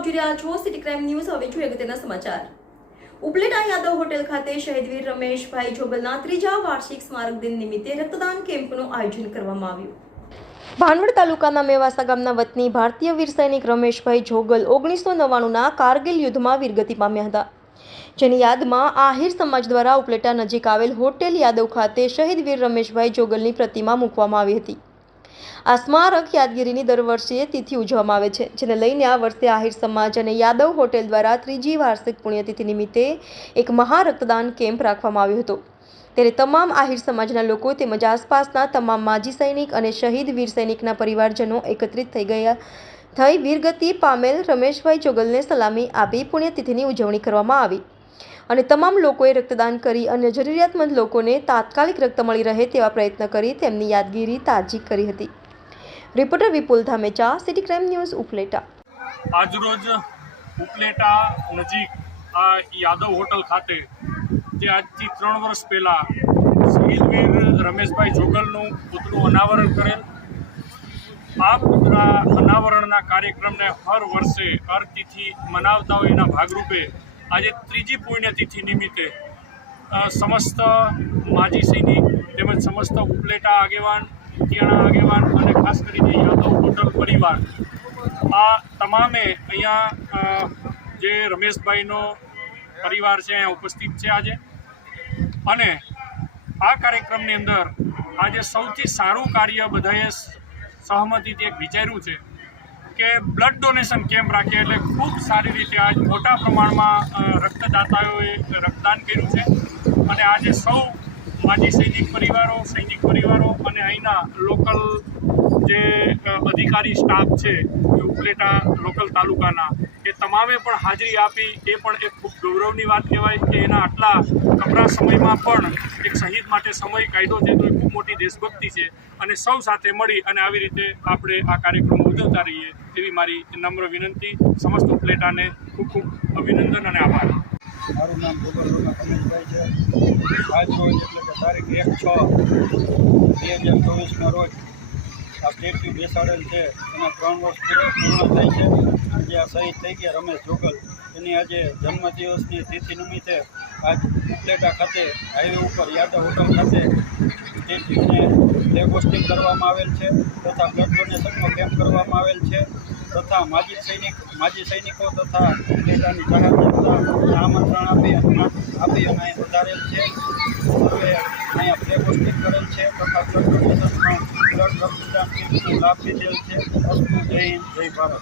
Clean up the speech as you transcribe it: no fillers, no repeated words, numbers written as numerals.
આપ જોઈ રહ્યા છો સિટી ક્રાઇમ ન્યૂઝ। હવે જોઈએ અગત્યના સમાચાર। ઉપલેટા યાદવ હોટેલ ખાતે શહીદવીર રમેશભાઈ જોગલના ત્રીજા વાર્ષિક સ્મારક દિન નિમિત્તે રક્તદાન કેમ્પનું આયોજન કરવામાં આવ્યું। ભાનવડ તાલુકાના મેવાસા ગામના વતની ભારતીય વીર સૈનિક રમેશભાઈ જોગલ 1999ના કારગિલ યુદ્ધમાં વીરગતિ પામ્યા હતા, જેની યાદમાં આહિર સમાજ દ્વારા ઉપલેટા નજીક આવેલ હોટેલ યાદવ ખાતે શહીદ વીર રમેશભાઈ જોગલની પ્રતિમા મૂકવામાં આવી હતી। આ સ્મારક યાદગીરીની દર વર્ષે તિથિ ઉજવવામાં આવે છે, જેને લઈને આ વર્ષે આહિર સમાજ અને યાદવ હોટેલ દ્વારા ત્રીજી વાર્ષિક પુણ્યતિથિ નિમિત્તે એક મહા રક્તદાન કેમ્પ રાખવામાં આવ્યો હતો। ત્યારે તમામ આહિર સમાજના લોકો તેમજ આસપાસના તમામ માજી સૈનિક અને શહીદ વીર સૈનિકના પરિવારજનો એકત્રિત થઈ વીરગતિ પામેલ રમેશભાઈ જોગલને સલામી આપી પુણ્યતિથિની ઉજવણી કરવામાં આવી અને તમામ લોકોએ રક્તદાન કરી અને જરૂરિયાતમંદ લોકોને તાત્કાલિક રક્ત મળી રહે તેવા પ્રયત્ન કરી તેમની યાદગીરી તાજી કરી હતી। Reporter Vipul Dhamecha, city crime news, Upleta. આજરોજ ઉપલેટા નજીક આ યાદવ હોટલ ખાતે જે આજથી 3 વર્ષ પહેલાં શહીદ વીર રમેશભાઈ જોગલનું પુતળું અનાવરણ કરેલ, આ પુતળા અનાવરણના કાર્યક્રમને હર વર્ષે હર તિથિ મનાવતા હોય એના ભાગરૂપે આજે ત્રીજી પુણ્યતિથિ નિમિત્તે સમસ્ત માજી સૈનિક તેમજ સમસ્ત ઉપલેટા આગેવાન, તિયાણા આગેવાન અને ખાસ કરીને યાદવ હોટલ પરિવાર આ તમામે અહીંયા જે રમેશભાઈનો પરિવાર છે અહીંયા ઉપસ્થિત છે આજે। અને આ કાર્યક્રમની અંદર આજે સૌથી સારું કાર્ય બધાએ સહમતિથી એક વિચાર્યું છે કે બ્લડ ડોનેશન કેમ્પ રાખીએ, એટલે ખૂબ સારી રીતે આજ મોટા પ્રમાણમાં રક્તદાતાઓએ રક્તદાન કર્યું છે અને આજે સૌ માજી સૈનિક પરિવારો અને અહીંના લોકલ જે અધિકારી સ્ટાફ છે એ ઉપલેટા લોકલ તાલુકાના એ તમામે પણ હાજરી આપી, એ પણ એક ખૂબ ગૌરવની વાત કહેવાય કે એના આટલા કપરા સમયમાં પણ એક શહીદ માટે સમય કાઢ્યો છે, તો એ ખૂબ મોટી દેશભક્તિ છે અને સૌ સાથે મળી અને આવી રીતે આપણે આ કાર્યક્રમ ઉજવતા રહીએ તેવી મારી નમ્ર વિનંતી। સમસ્ત ઉપલેટાને ખૂબ ખૂબ અભિનંદન અને આભાર। મારું નામ ભોગલના રમેશભાઈ છે। આજ રોજ એટલે કે તારીખ 1/6/2024ના રોજ આ સ્ટેચ્યુ બેસાડેલ છે, એના 3 વર્ષ પૂર્ણ થાય છે। આજે આ શહીદ થઈ ગયા રમેશ જોગલ, એની આજે જન્મદિવસની તિથિ નિમિત્તે આજ ઉપલેટા ખાતે હાઈવે ઉપર યાદવ હોટલ ખાતે સ્ટેચ્યુને ફ્લેગ કરવામાં આવેલ છે તથા બ્લડ ડોનેશનનો કેમ્પ કરવામાં આવેલ છે તથા માજી સૈનિકો તથા ઉપલેટાની જાહેર જનતાને આમંત્રણ આપી અને અહીં વધારેલ છે। હવે અહીંયા ફ્લેગ કરેલ છે તથા બ્લડ ડોનેશનનો બ્લડ રક્તદાન કેમ્પનો લાભ લીધેલ છે। જય હિન્દ, જય ભારત।